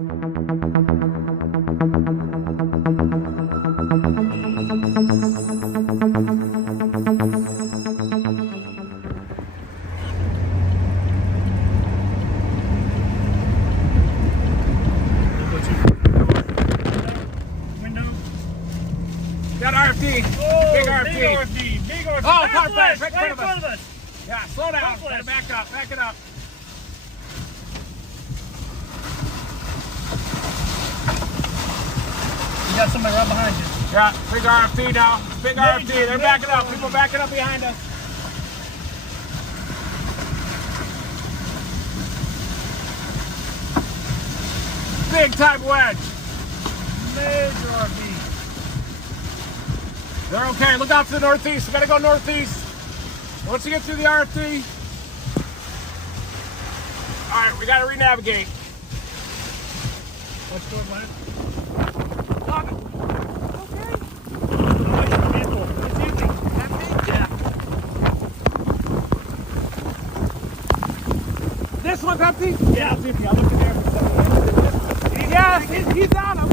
Got RFD. Oh, big RFD. Big RFD. Oh, car flash, flash, right in front of us. Yeah, slow down. Gotta back up. Back it up. You got somebody right behind you. Yeah, big RFD now. Big RFD. They're backing up. People backing up behind us. Big time wedge. Major RV. They're okay. Look out to the northeast. We gotta go northeast. Once you get through the RFD. All right, we gotta re-navigate. What's going on? Okay. It's empty. Yeah. This one's empty? Yeah, it's empty. I looked in there for a second. Yeah, he's on him.